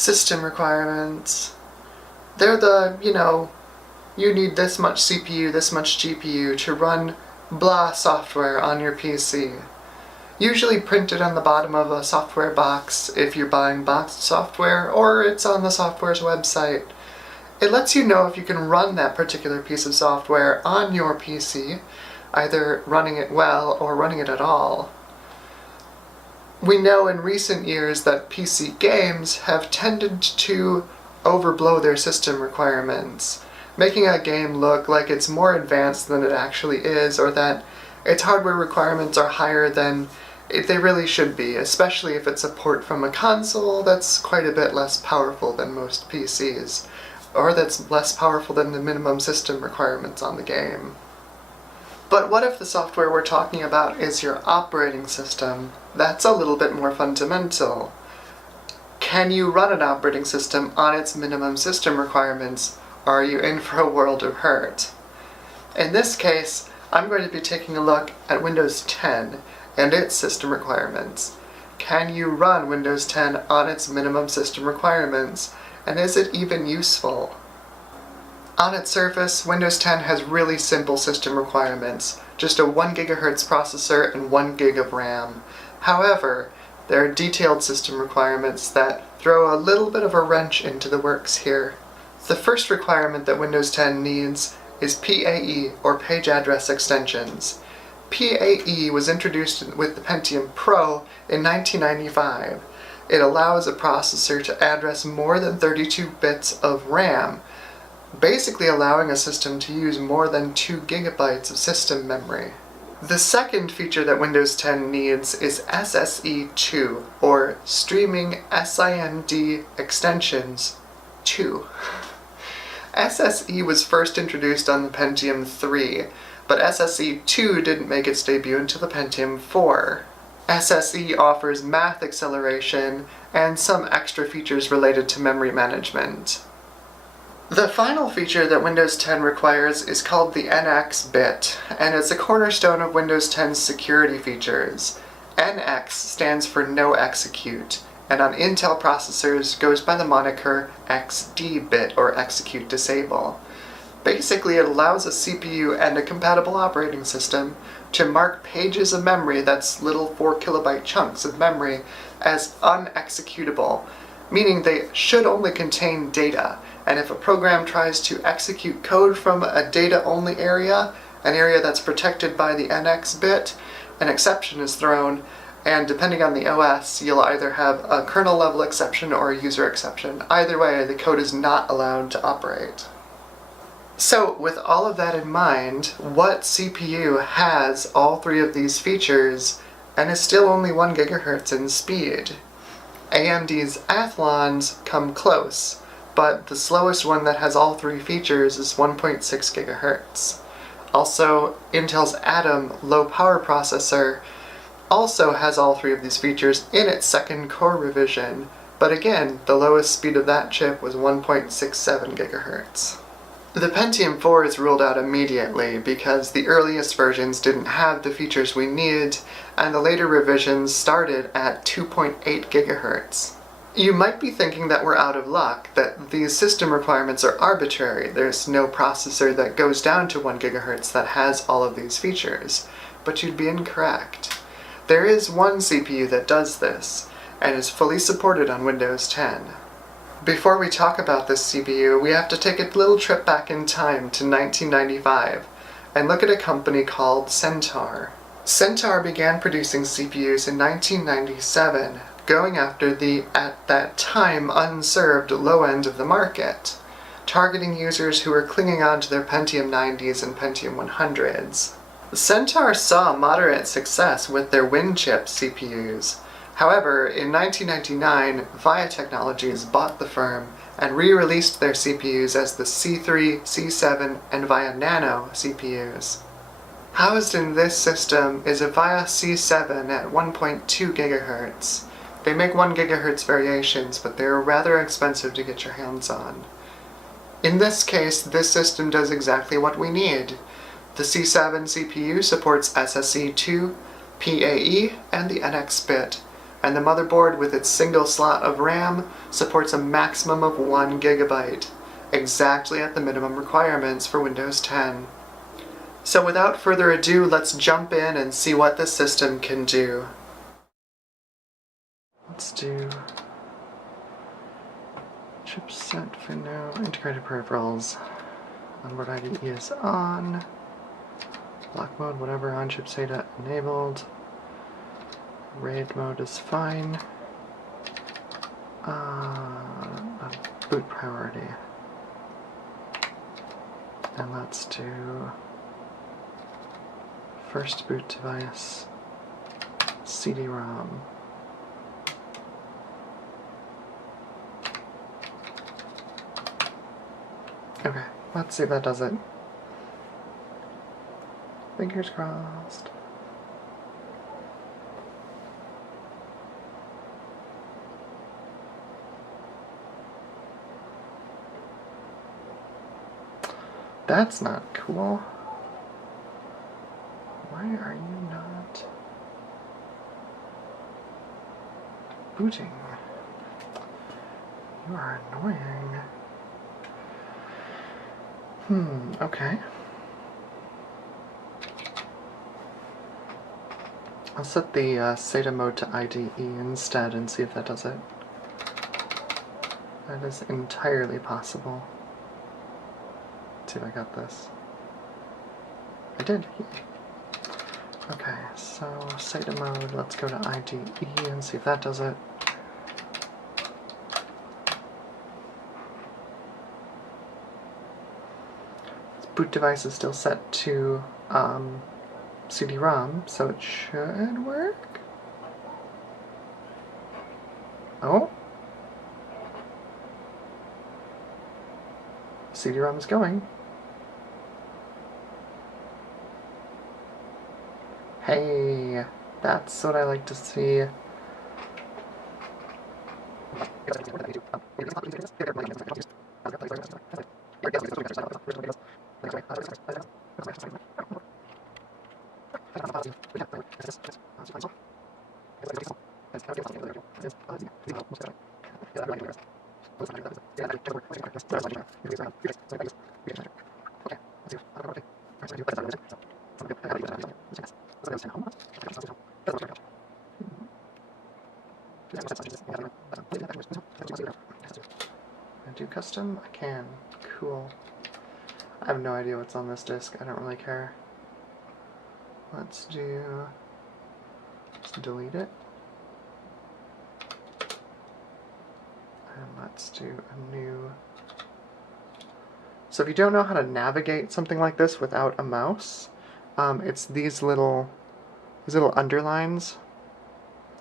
System requirements. They're the, you need this much CPU, this much GPU to run blah software on your PC. Usually printed on the bottom of a software box if you're buying boxed software, or it's on the software's website. It lets you know if you can run that particular piece of software on your PC, either running it well or running it at all. We know in recent years that PC games have tended to overblow their system requirements, making a game look like it's more advanced than it actually is, or that its hardware requirements are higher than they really should be, especially if it's a port from a console that's quite a bit less powerful than most PCs, or that's less powerful than the minimum system requirements on the game. But what if the software we're talking about is your operating system? That's a little bit more fundamental. Can you run an operating system on its minimum system requirements, or are you in for a world of hurt? In this case, I'm going to be taking a look at Windows 10 and its system requirements. Can you run Windows 10 on its minimum system requirements, and is it even useful? On its surface, Windows 10 has really simple system requirements, just a 1 GHz processor and 1 GB of RAM. However, there are detailed system requirements that throw a little bit of a wrench into the works here. The first requirement that Windows 10 needs is PAE, or Page Address Extensions. PAE was introduced with the Pentium Pro in 1995. It allows a processor to address more than 32 bits of RAM, basically allowing a system to use more than 2 GB of system memory. The second feature that Windows 10 needs is SSE2, or Streaming SIMD Extensions 2. SSE was first introduced on the Pentium 3, but SSE2 didn't make its debut until the Pentium 4. SSE offers math acceleration and some extra features related to memory management. The final feature that Windows 10 requires is called the NX bit, and it's a cornerstone of Windows 10's security features. NX stands for no execute, and on Intel processors goes by the moniker XD bit, or execute disable. Basically, it allows a CPU and a compatible operating system to mark pages of memory, that's little 4 KB chunks of memory, as unexecutable, meaning they should only contain data. And if a program tries to execute code from a data-only area, an area that's protected by the NX bit, an exception is thrown, and depending on the OS, you'll either have a kernel-level exception or a user exception. Either way, the code is not allowed to operate. So, with all of that in mind, what CPU has all three of these features and is still only 1 GHz in speed? AMD's Athlons come close, but the slowest one that has all three features is 1.6 GHz. Also, Intel's Atom low-power processor also has all three of these features in its second core revision, but again, the lowest speed of that chip was 1.67 GHz. The Pentium 4 is ruled out immediately because the earliest versions didn't have the features we needed, and the later revisions started at 2.8 GHz. You might be thinking that we're out of luck, that these system requirements are arbitrary. There's no processor that goes down to 1 GHz that has all of these features, but you'd be incorrect. There is one CPU that does this, and is fully supported on Windows 10. Before we talk about this CPU, we have to take a little trip back in time to 1995 and look at a company called Centaur. Centaur began producing CPUs in 1997, going after the, at that time, unserved low end of the market, targeting users who were clinging on to their Pentium 90s and Pentium 100s. Centaur saw moderate success with their WinChip CPUs. However, in 1999, VIA Technologies bought the firm and re-released their CPUs as the C3, C7, and VIA Nano CPUs. Housed in this system is a VIA C7 at 1.2 GHz. They make 1 GHz variations, but they are rather expensive to get your hands on. In this case, this system does exactly what we need. The C7 CPU supports SSE2, PAE, and the NX bit, and the motherboard with its single slot of RAM supports a maximum of 1 GB, exactly at the minimum requirements for Windows 10. So without further ado, let's jump in and see what this system can do. Let's do chipset for now, integrated peripherals. Onboard IDE is on. Lock mode, whatever, on chip SATA enabled. RAID mode is fine. Boot priority. And let's do first boot device, CD-ROM. Okay, let's see if that does it. Fingers crossed. That's not cool. Why are you not booting? You are annoying. Okay. I'll set the SATA mode to IDE instead and see if that does it. That is entirely possible. Let's see if I got this. I did. Okay, so SATA mode, let's go to IDE and see if that does it. This boot device is still set to CD-ROM, so it should work. Oh. CD-ROM is going. Hey, that's what I like to see. I do custom? I can. Cool. I have no idea what's on this disk. I don't really care. Let's do... just delete it. And let's do a new... So if you don't know how to navigate something like this without a mouse, it's these little underlines.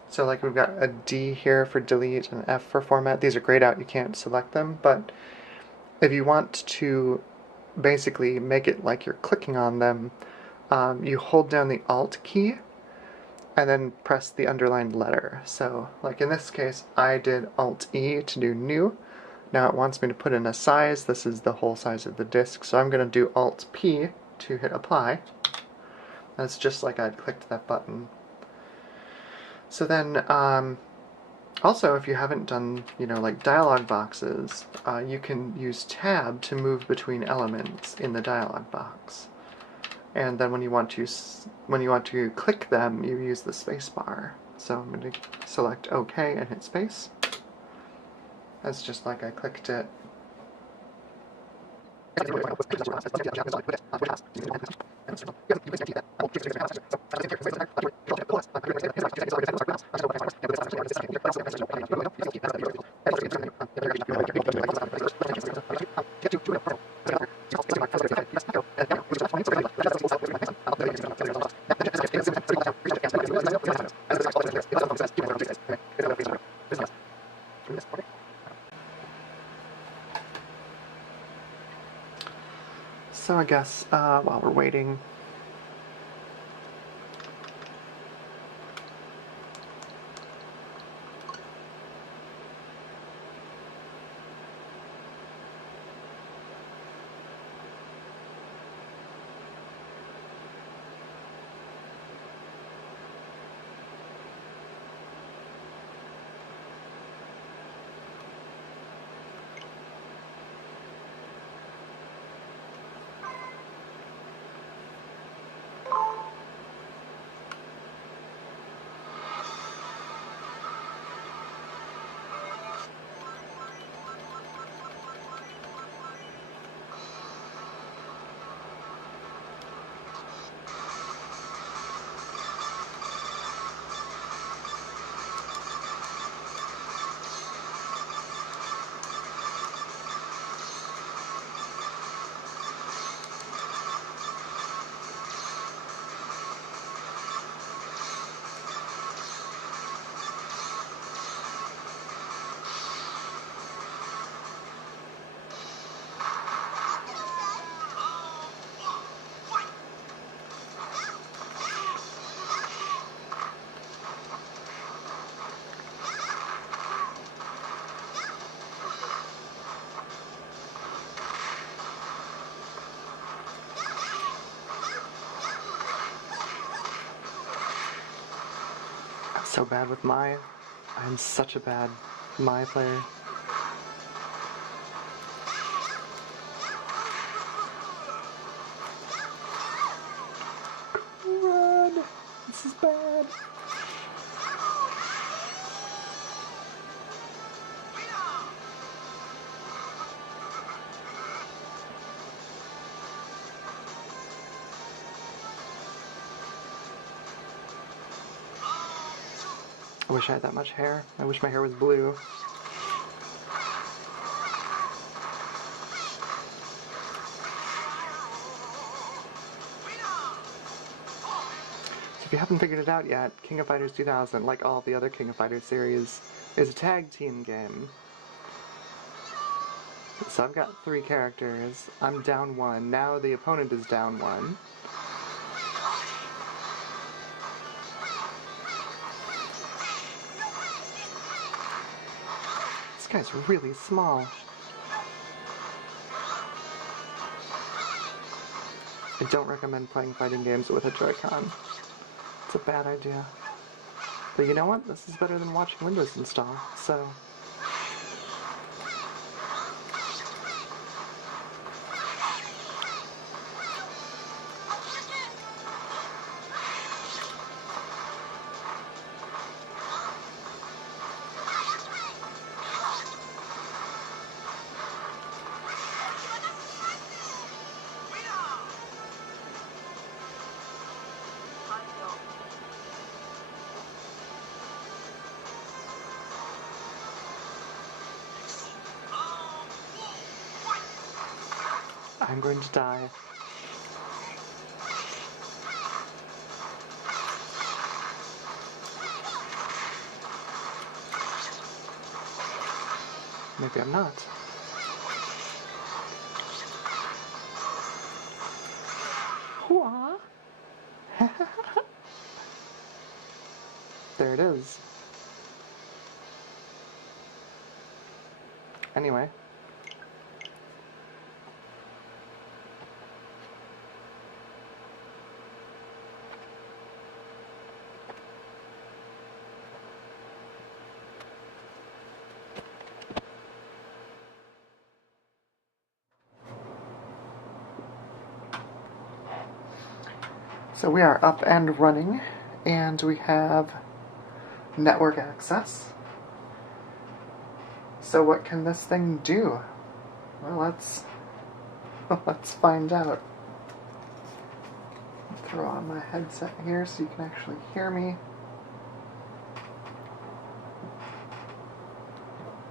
So like we've got a D here for delete and F for format. These are grayed out, you can't select them, but if you want to basically make it like you're clicking on them, you hold down the Alt key and then press the underlined letter. So like in this case, I did Alt E to do new. Now it wants me to put in a size. This is the whole size of the disk, so I'm going to do Alt P to hit apply. That's just like I'd clicked that button. So then, also if you haven't done, like dialog boxes, you can use Tab to move between elements in the dialog box. And then when you want to click them, you use the space bar. So I'm going to select OK and hit space. That's just like I clicked it. So I guess while we're waiting, So bad with Mai. I'm such a bad Mai player. Run! This is bad. I wish I had that much hair. I wish my hair was blue. So if you haven't figured it out yet, King of Fighters 2000, like all the other King of Fighters series, is a tag team game. So I've got 3 characters. I'm down 1. Now the opponent is down 1. This guy's really small. I don't recommend playing fighting games with a Joy-Con. It's a bad idea. But you know what? This is better than watching Windows install, so... I'm going to die. Maybe I'm not. Hooah! There it is. Anyway. So we are up and running, and we have network access. So what can this thing do? Well, let's find out. I'll throw on my headset here so you can actually hear me.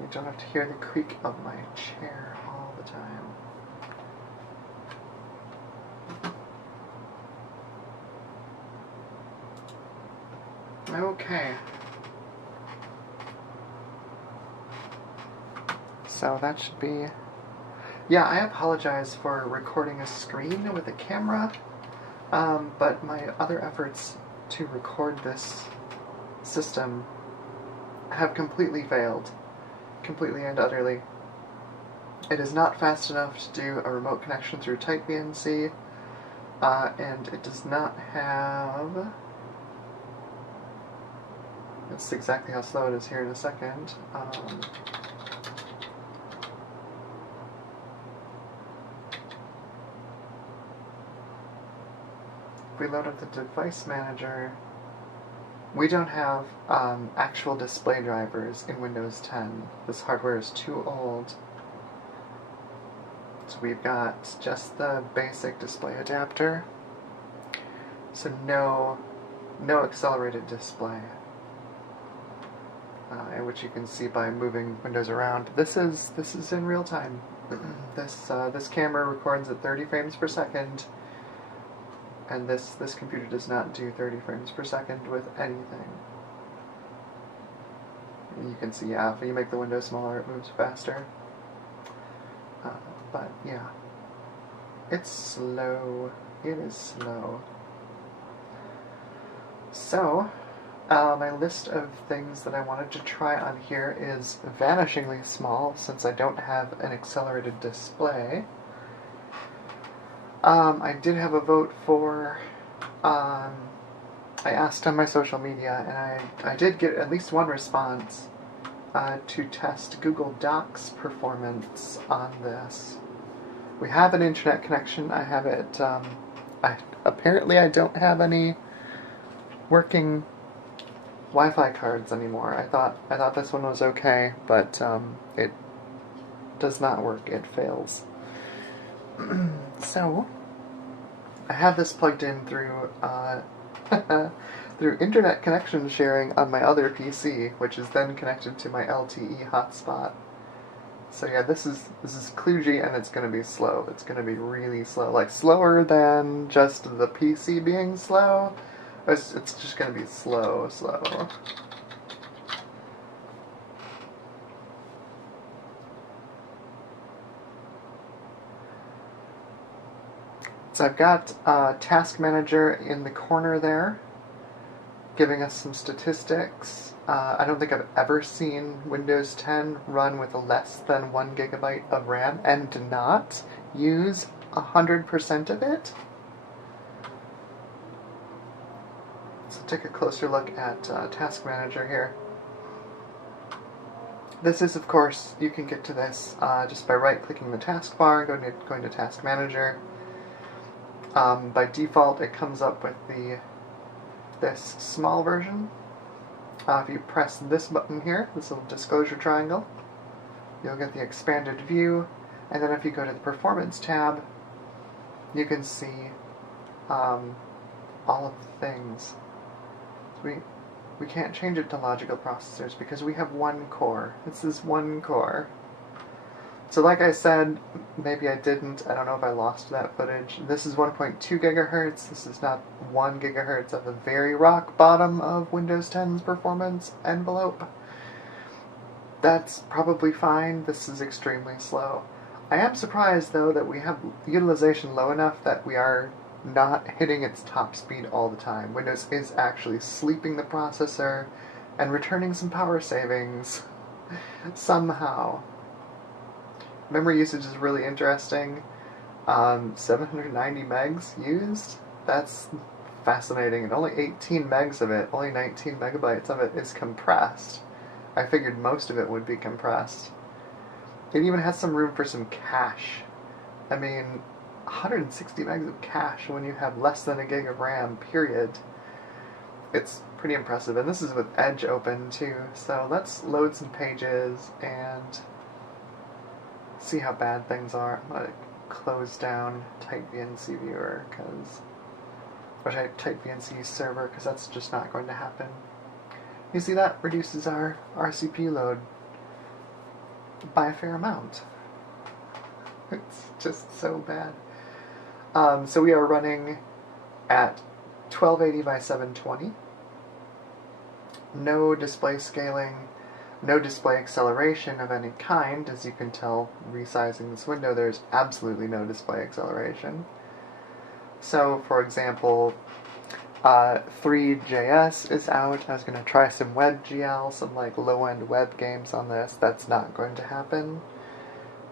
You don't have to hear the creak of my chair all the time. Okay. So that should be... Yeah, I apologize for recording a screen with a camera, but my other efforts to record this system have completely failed. Completely and utterly. It is not fast enough to do a remote connection through Type BNC, and it does not have... That's exactly how slow it is here in a second. If we load up the device manager, we don't have actual display drivers in Windows 10. This hardware is too old. So we've got just the basic display adapter. So no accelerated display. Which you can see by moving windows around. This is in real time. This camera records at 30 frames per second, and this computer does not do 30 frames per second with anything. And you can see, yeah, if you make the window smaller, it moves faster. But yeah, it's slow. It is slow. So. My list of things that I wanted to try on here is vanishingly small, since I don't have an accelerated display. I did have a vote for I asked on my social media, and I did get at least one response to test Google Docs performance on this. We have an internet connection. I have it. Apparently I don't have any working Wi-Fi cards anymore. I thought this one was okay, but it does not work. It fails. So I have this plugged in through through internet connection sharing on my other PC, which is then connected to my LTE hotspot. So yeah, this is kludgy, and it's going to be slow. It's going to be really slow, like slower than just the PC being slow. It's just going to be slow. So I've got Task Manager in the corner there, giving us some statistics. I don't think I've ever seen Windows 10 run with less than 1 gigabyte of RAM and not use 100% of it. So take a closer look at Task Manager here. This is, of course, you can get to this just by right-clicking the taskbar, going to Task Manager. By default, it comes up with this small version. If you press this button here, this little disclosure triangle, you'll get the expanded view, and then if you go to the Performance tab, you can see all of the things. We can't change it to logical processors because we have one core. It's this one core. So like I said, maybe I didn't, I don't know if I lost that footage. This is 1.2 gigahertz, this is not 1 gigahertz at the very rock bottom of Windows 10's performance envelope. That's probably fine, this is extremely slow. I am surprised though that we have utilization low enough that we are not hitting its top speed all the time. Windows is actually sleeping the processor and returning some power savings somehow. Memory usage is really interesting. 790 megs used? That's fascinating. And only 18 megs of it, only 19 megabytes of it is compressed. I figured most of it would be compressed. It even has some room for some cache. I mean, 160 megs of cache when you have less than a gig of RAM, period. It's pretty impressive. And this is with Edge open too. So let's load some pages and see how bad things are. I'm going to close down TightVNC Viewer, or TightVNC Server, because that's just not going to happen. You see, that reduces our CPU load by a fair amount. It's just so bad. So we are running at 1280 by 720. No display scaling. No display acceleration of any kind. As you can tell, resizing this window, there's absolutely no display acceleration. So, for example, 3JS is out. I was going to try some WebGL, some like low-end web games on this. That's not going to happen.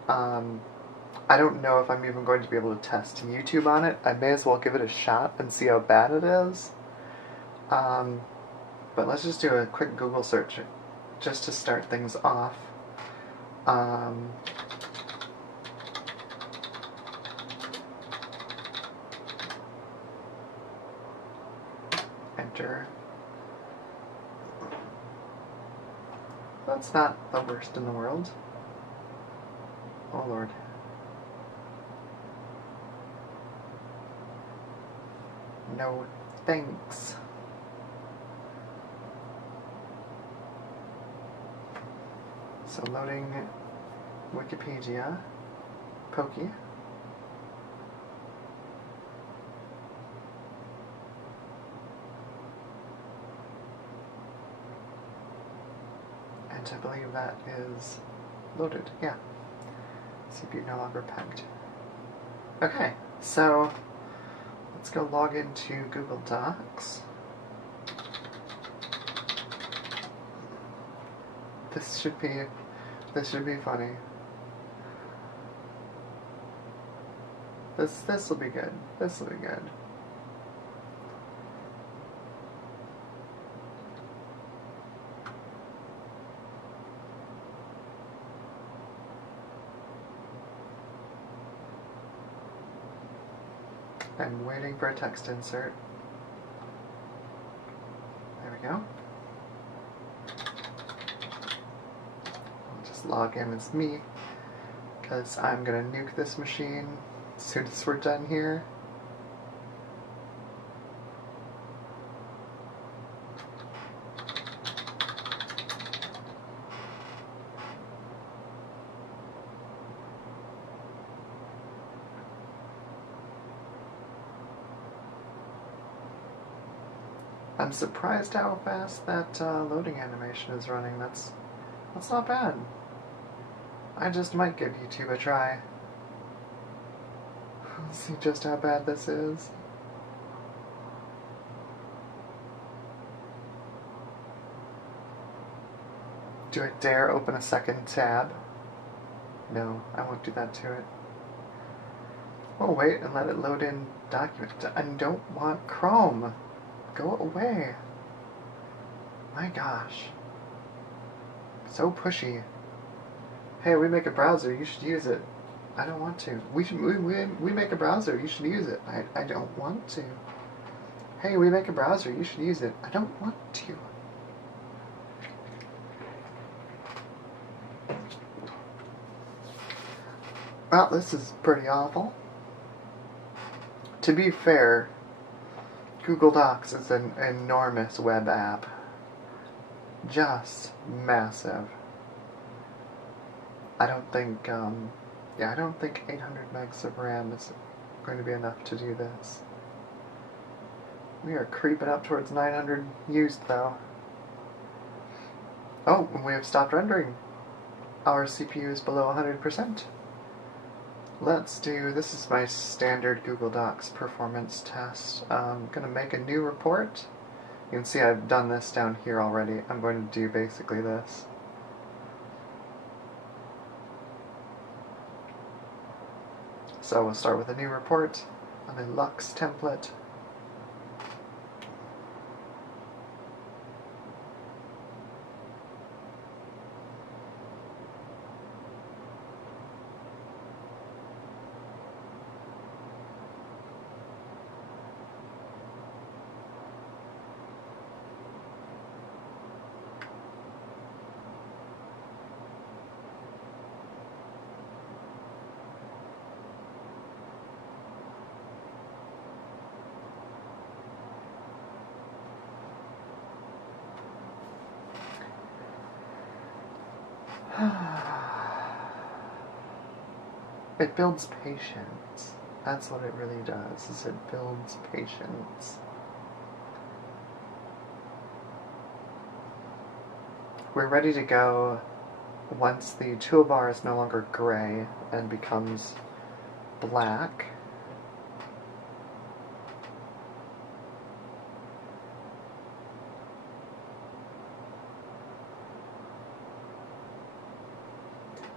I don't know if I'm even going to be able to test YouTube on it. I may as well give it a shot and see how bad it is. But let's just do a quick Google search just to start things off. Enter. That's not the worst in the world. Oh Lord. No thanks. So loading Wikipedia, Pokey. And I believe that is loaded, yeah. CPU no longer pegged. Okay, so let's go log into Google Docs. This should be funny. This will be good. This will be good. I'm waiting for a text insert. There we go. I'll just log in as me, because I'm gonna nuke this machine as soon as we're done here. I'm surprised how fast that loading animation is running. That's not bad. I just might give YouTube a try. See just how bad this is. Do I dare open a second tab? No, I won't do that to it. Oh, wait and let it load in document. I don't want Chrome. Go away. My gosh. So pushy. Hey, we make a browser, you should use it. I don't want to. We make a browser, you should use it. I don't want to. Hey, we make a browser, you should use it. I don't want to. Well, this is pretty awful. To be fair, Google Docs is an enormous web app. Just massive. I don't think 800 megs of RAM is going to be enough to do this. We are creeping up towards 900 used, though. Oh, and we have stopped rendering. Our CPU is below 100%. Let's do, this is my standard Google Docs performance test. I'm going to make a new report. You can see I've done this down here already. I'm going to do basically this. So we'll start with a new report on a Lux template. It builds patience. That's what it really does, is it builds patience. We're ready to go once the toolbar is no longer gray and becomes black.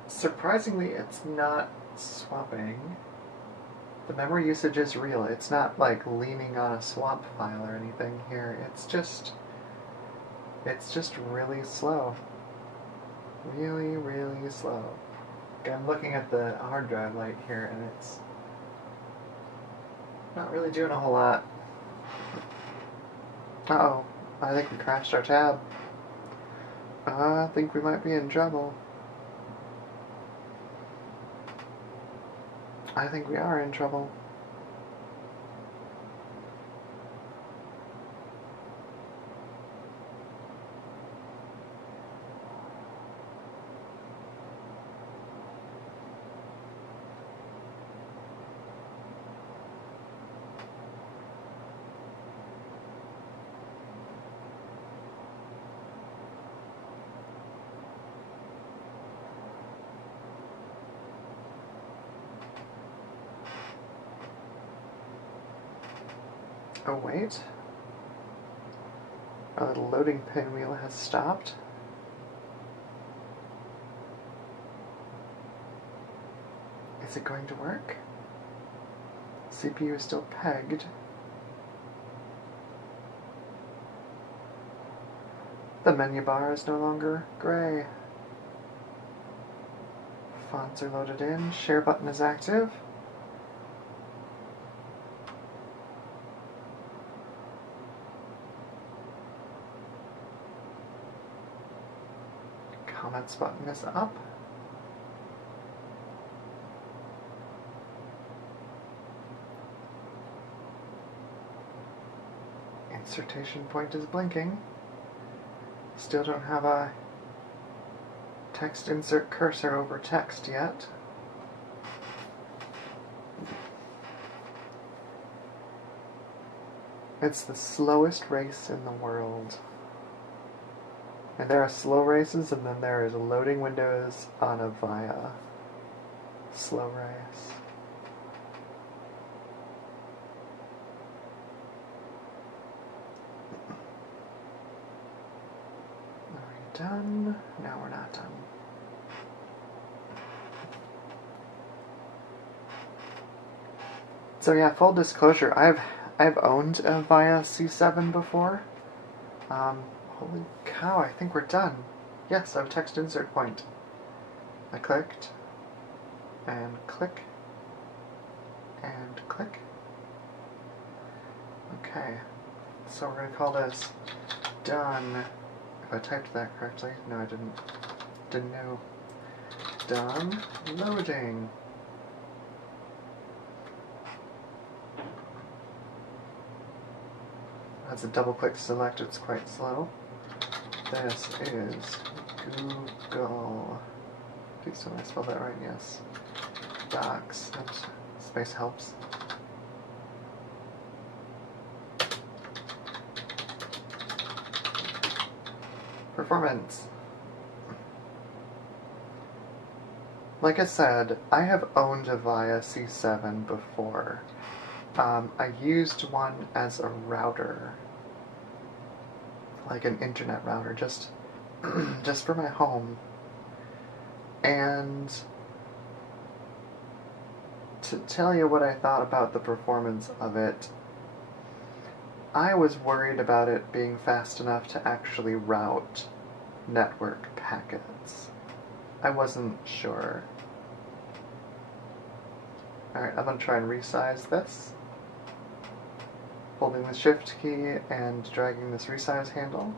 Surprisingly, it's not swapping. The memory usage is real. It's not like leaning on a swap file or anything here. It's just really slow. Really, really slow. I'm looking at the hard drive light here and it's not really doing a whole lot. Uh-oh, I think we crashed our tab. I think we might be in trouble. I think we are in trouble. Oh wait, our little loading pinwheel has stopped. Is it going to work? CPU is still pegged. The menu bar is no longer gray. Fonts are loaded in. Share button is active. comments button is up. Insertion point is blinking. Still don't have a text insert cursor over text yet. It's the slowest race in the world. And there are slow races, and then there is loading windows on a VIA slow race. Are we done? No, we're not done. So yeah, full disclosure, I've owned a VIA C7 before. Holy cow, I think we're done. Yes, I have a text insert point. I clicked, and click, and click. Okay, so we're going to call this done. If I typed that correctly. No, I didn't. Didn't know. Done loading. That's a double click select, it's quite slow. This is Google. Please don't I spell that right? Yes. Docs. Oops. Space helps. Performance. Like I said, I have owned a VIA C7 before. I used one as a router, like an internet router, just for my home. And to tell you what I thought about the performance of it, I was worried about it being fast enough to actually route network packets. I wasn't sure. Alright, I'm going to try and resize this. Holding the shift key and dragging this resize handle.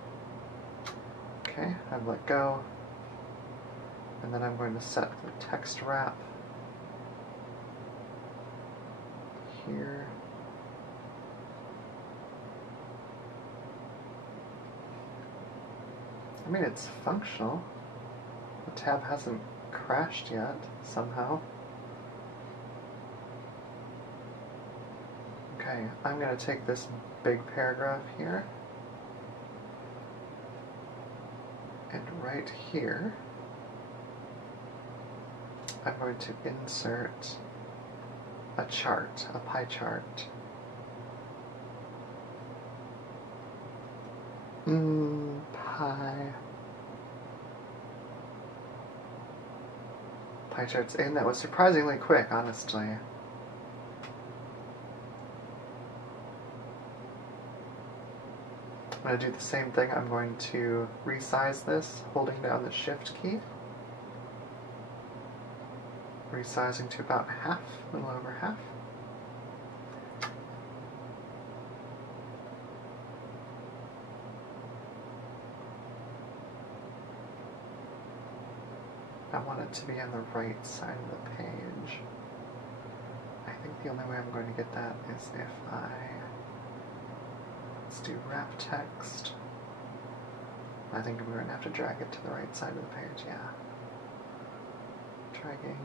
Okay, I've let go. And then I'm going to set the text wrap here. I mean, it's functional. The tab hasn't crashed yet, somehow. Okay, I'm going to take this big paragraph here, and right here, I'm going to insert a chart, a pie chart. Pie. Pie chart's in. That was surprisingly quick, honestly. I'm going to do the same thing. I'm going to resize this, holding down the shift key. Resizing to about half, a little over half. I want it to be on the right side of the page. I think the only way I'm going to get that is if let's do wrap text. I think I'm going to have to drag it to the right side of the page, yeah. Dragging.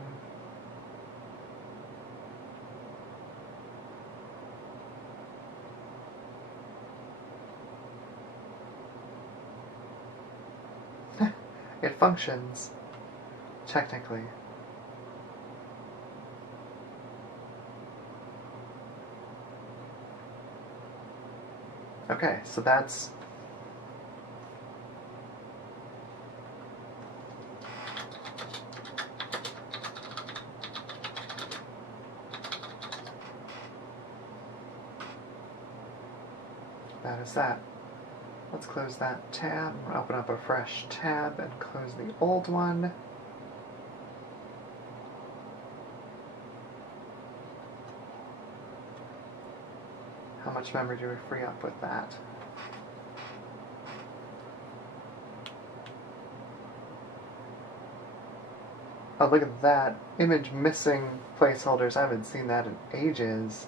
It functions, technically. Okay, so that's that. Let's close that tab. I'm going to open up a fresh tab and close the old one. How much memory do we free up with that? Oh, look at that. Image missing placeholders. I haven't seen that in ages.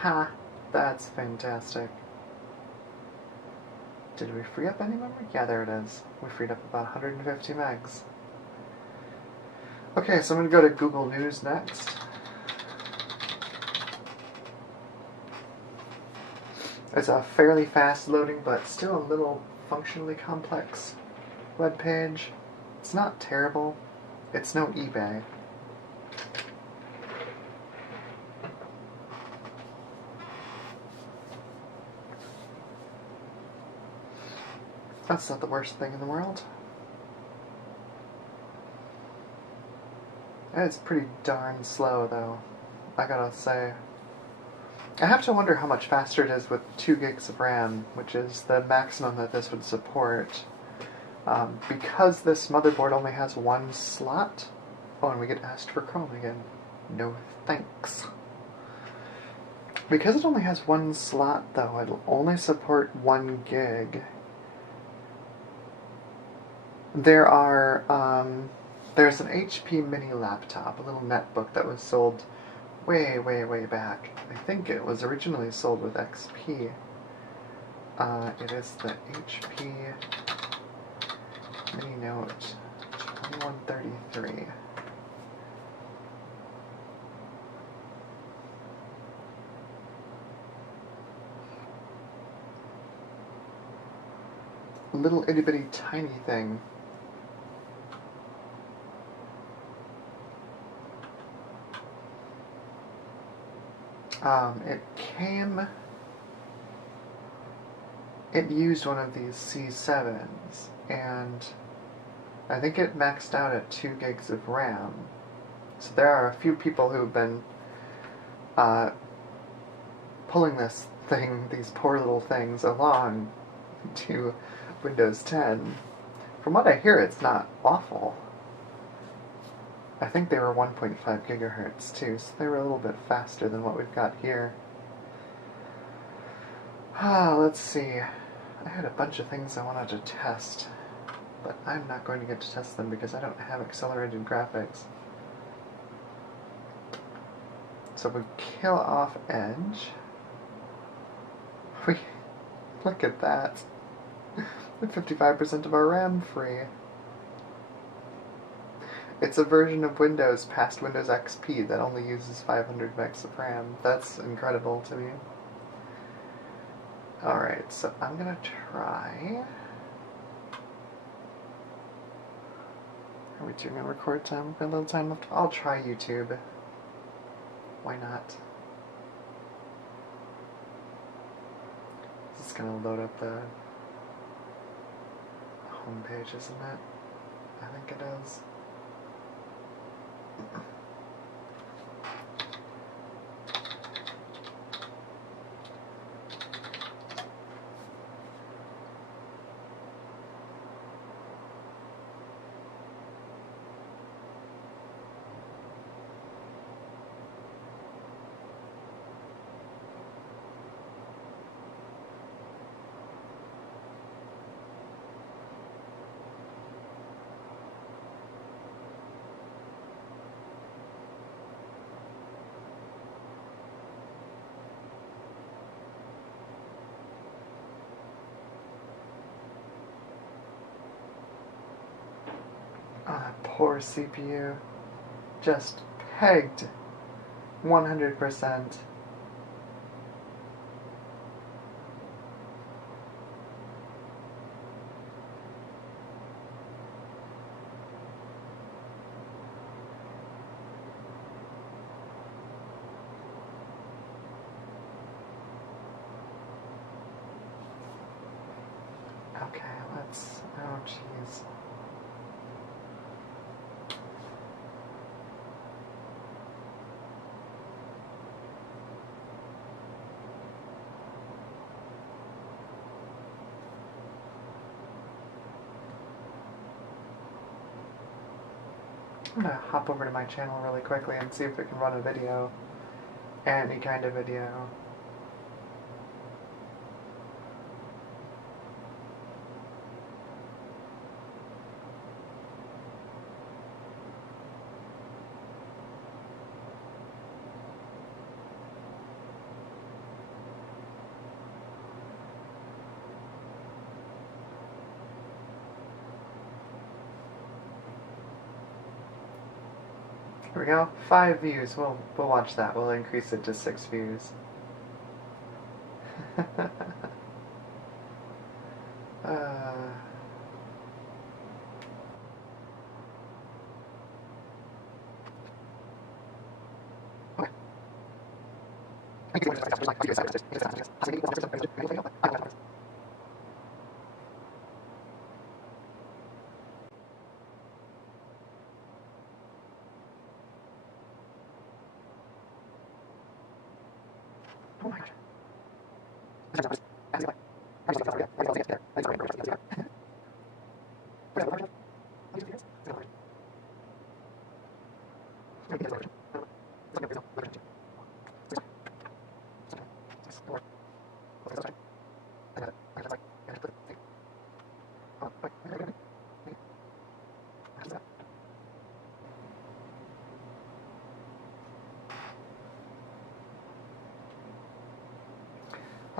Ha! That's fantastic. Did we free up any memory? Yeah, there it is. We freed up about 150 megs. Okay, so I'm going to go to Google News next. It's a fairly fast loading, but still a little functionally complex web page. It's not terrible. It's no eBay. That's not the worst thing in the world. It's pretty darn slow, though, I gotta say. I have to wonder how much faster it is with 2 gigs of RAM, which is the maximum that this would support. Because this motherboard only has 1 slot. Oh, and we get asked for Chrome again. No thanks. Because it only has 1 slot, though, it'll only support 1 gig. There's an HP mini laptop, a little netbook that was sold way, way, way back. I think it was originally sold with XP. It is the HP Mini Note 2133. Little itty bitty tiny thing. It used one of these C7s, and I think it maxed out at 2 gigs of RAM. So there are a few people who've been pulling these poor little things along to Windows 10. From what I hear, it's not awful. I think they were 1.5 gigahertz too, so they were a little bit faster than what we've got here. Let's see. I had a bunch of things I wanted to test, but I'm not going to get to test them because I don't have accelerated graphics. So we kill off Edge. Look at that. We're 55% of our RAM free. It's a version of Windows past Windows XP that only uses 500 megs of RAM. That's incredible to me. Alright, so I'm gonna try... Are we doing a record time? We've got a little time left. I'll try YouTube. Why not? This is gonna load up the homepage, isn't it? I think it is. Oh, that poor CPU. Just pegged 100%. Okay, let's... Oh, jeez. I'm gonna hop over to my channel really quickly and see if we can run a video. Any kind of video. Here we go. 5 views. We'll watch that. We'll increase it to 6 views. Oh my gosh.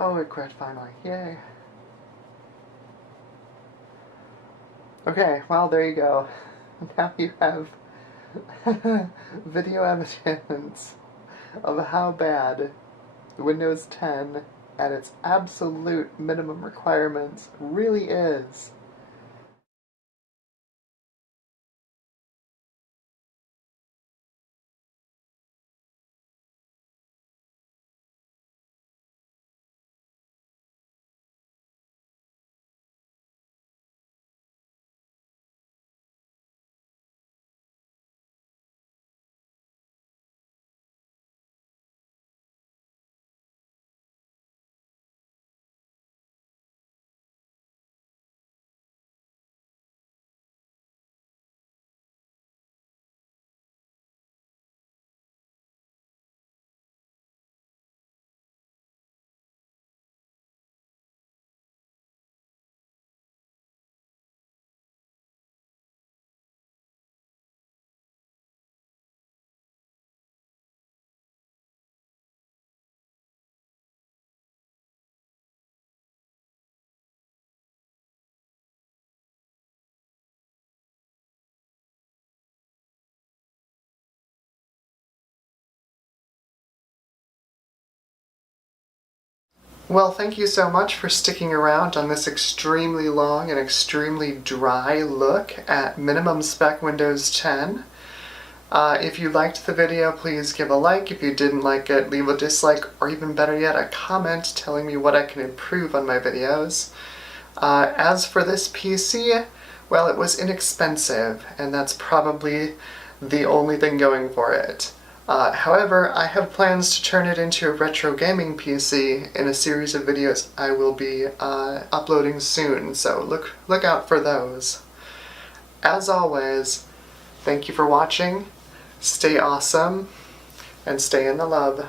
Oh, it quit finally. Yay. Okay, well, there you go. Now you have video evidence of how bad Windows 10 at its absolute minimum requirements really is. Well, thank you so much for sticking around on this extremely long and extremely dry look at minimum spec Windows 10. If you liked the video, please give a like. If you didn't like it, leave a dislike, or even better yet, a comment telling me what I can improve on my videos. As for this PC, well, it was inexpensive, and that's probably the only thing going for it. However, I have plans to turn it into a retro gaming PC in a series of videos I will be uploading soon, so look out for those. As always, thank you for watching, stay awesome, and stay in the love.